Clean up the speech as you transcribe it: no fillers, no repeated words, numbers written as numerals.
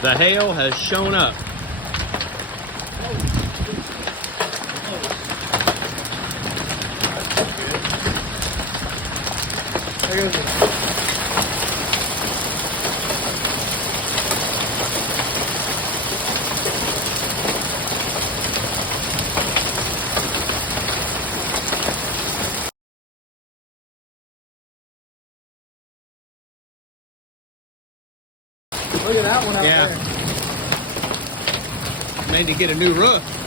The hail has shown up. Look at that one out Yeah. there. Need to get a new roof.